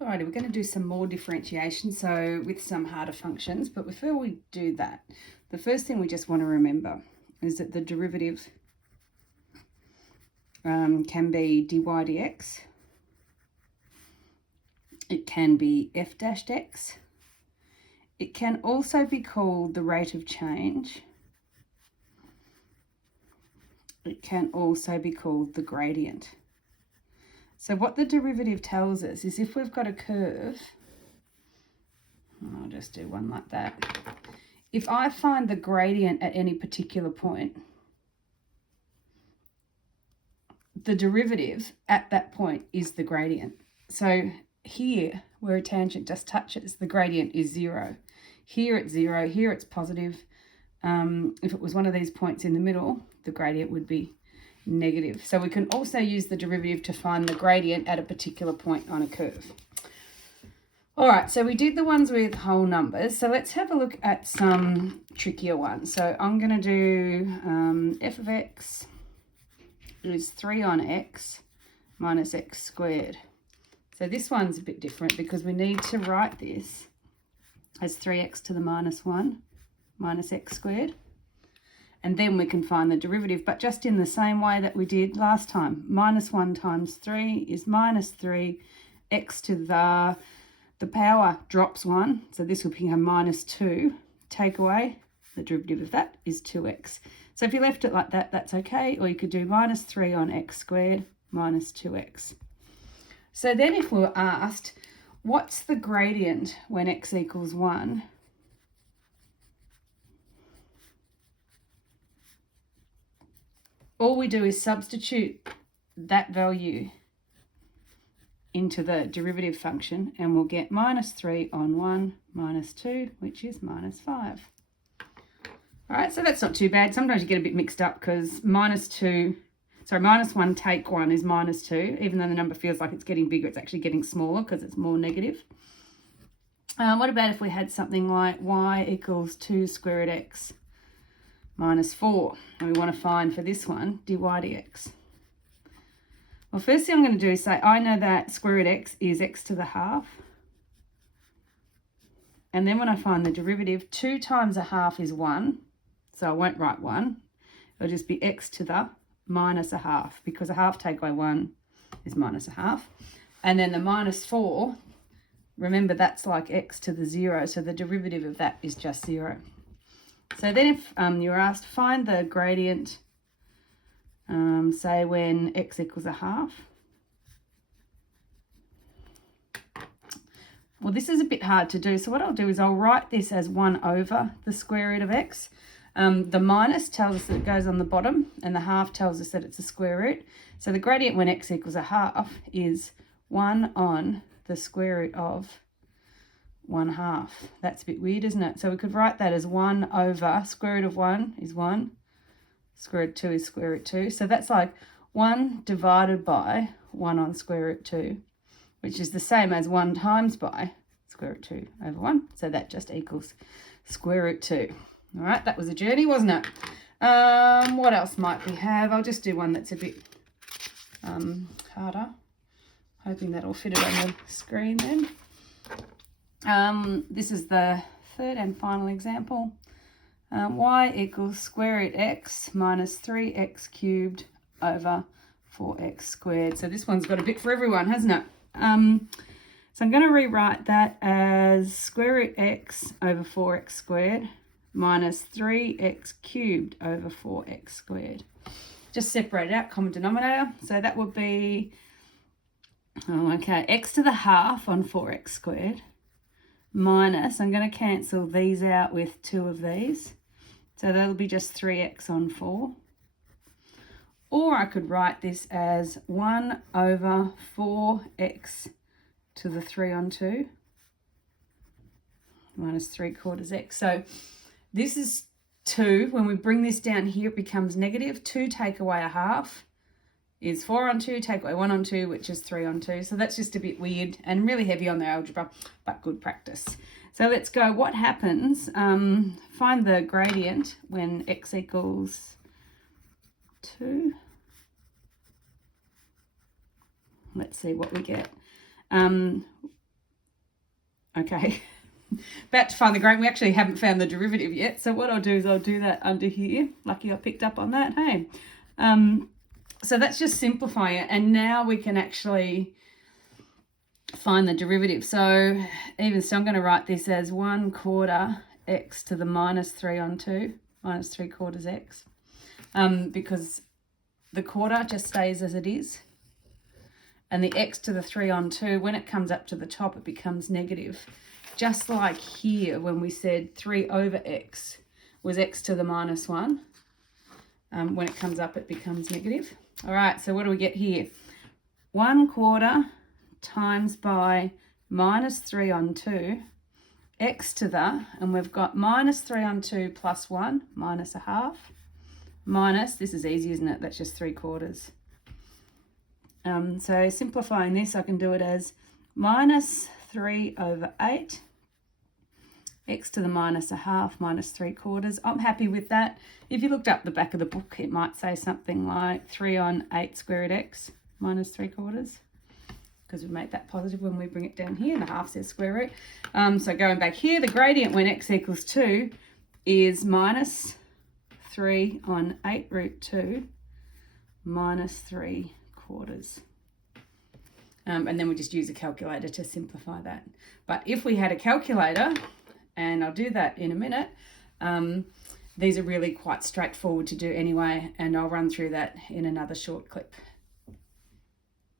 Alrighty, we're going to do some more differentiation, so with some harder functions. But before we do that, the first thing we just want to remember is that the derivative can be dy dx. It can be f dashed x. It can also be called the rate of change. It can also be called the gradient. So what the derivative tells us is if we've got a curve, I'll just do one like that. If I find the gradient at any particular point, the derivative at that point is the gradient. So here, where a tangent just touches, the gradient is 0. Here it's 0, here it's positive. If it was one of these points in the middle, the gradient would be negative. So we can also use the derivative to find the gradient at a particular point on a curve. All right, so we did the ones with whole numbers. So let's have a look at some trickier ones. So I'm going to do f of x is 3 on x minus x squared. So this one's a bit different because we need to write this as 3x to the minus 1 minus x squared. And then we can find the derivative, but just in the same way that we did last time. Minus 1 times 3 is minus 3. X to the power drops 1, so this will become minus 2. Take away, the derivative of that is 2x. So if you left it like that, that's okay. Or you could do minus 3 on x squared minus 2x. So then if we were asked, what's the gradient when x equals 1? All we do is substitute that value into the derivative function and we'll get minus 3 on 1 minus 2, which is minus 5. All right, so that's not too bad. Sometimes you get a bit mixed up because minus 1 take 1 is minus 2. Even though the number feels like it's getting bigger, it's actually getting smaller because it's more negative. What about if we had something like y equals 2 square root x minus 4, and we want to find for this one dy dx. Well, first thing I'm going to do is say I know that square root x is x to the half, and then when I find the derivative, 2 times a half is 1, so I won't write 1. It'll just be x to the minus a half, because a half take away 1 is minus a half. And then the minus 4, remember that's like x to the 0, so the derivative of that is just 0. So then if you're asked, find the gradient, say when x equals a half. Well, this is a bit hard to do. So what I'll do is I'll write this as 1 over the square root of x. The minus tells us that it goes on the bottom and the half tells us that it's a square root. So the gradient when x equals a half is 1 on the square root of 1/2. That's a bit weird, isn't it? So we could write that as 1 over square root of 1 is 1. Square root of 2 is square root 2. So that's like 1 divided by 1 on square root 2, which is the same as 1 times by square root 2 over 1. So that just equals square root 2. All right, that was a journey, wasn't it? What else might we have? I'll just do one that's a bit harder. Hoping that'll fit it on the screen then. This is the third and final example. Y equals square root x minus 3x cubed over 4x squared. So this one's got a bit for everyone, hasn't it? So I'm going to rewrite that as square root x over 4x squared minus 3x cubed over 4x squared. Just separate it out, common denominator. So that would be, x to the half on 4x squared minus, I'm going to cancel these out with 2 of these. So that'll be just 3x on 4. Or I could write this as 1 over 4x to the 3 on 2 minus 3/4 x. So this is 2. When we bring this down here, it becomes negative. 2 take away a half is 4 on 2, take away 1 on 2, which is 3 on 2. So that's just a bit weird and really heavy on the algebra, but good practice. So let's go. What happens? Find the gradient when x equals 2. Let's see what we get. Okay, about to find the gradient. We actually haven't found the derivative yet. So what I'll do is I'll do that under here. Lucky I picked up on that, hey. So that's just simplifying it. And now we can actually find the derivative. So even so, I'm going to write this as 1/4 x to the minus 3 on 2, minus 3/4 x. Because the quarter just stays as it is. And the x to the 3 on 2, when it comes up to the top, it becomes negative. Just like here when we said 3 over x was x to the minus 1. When it comes up, it becomes negative. All right, so what do we get here? 1/4 times by minus 3 on 2, x to the, and we've got minus 3 on 2 plus 1, minus a half, minus, this is easy, isn't it? That's just 3/4. So simplifying this, I can do it as minus 3 over 8, x to the minus a half, minus 3/4. I'm happy with that. If you looked up the back of the book, it might say something like 3 on 8 square root x minus 3/4, because we make that positive when we bring it down here. The half says square root. So going back here, the gradient when x equals 2 is minus 3 on 8 root 2 minus 3/4. And then we just use a calculator to simplify that. But if we had a calculator, and I'll do that in a minute, these are really quite straightforward to do anyway, and I'll run through that in another short clip.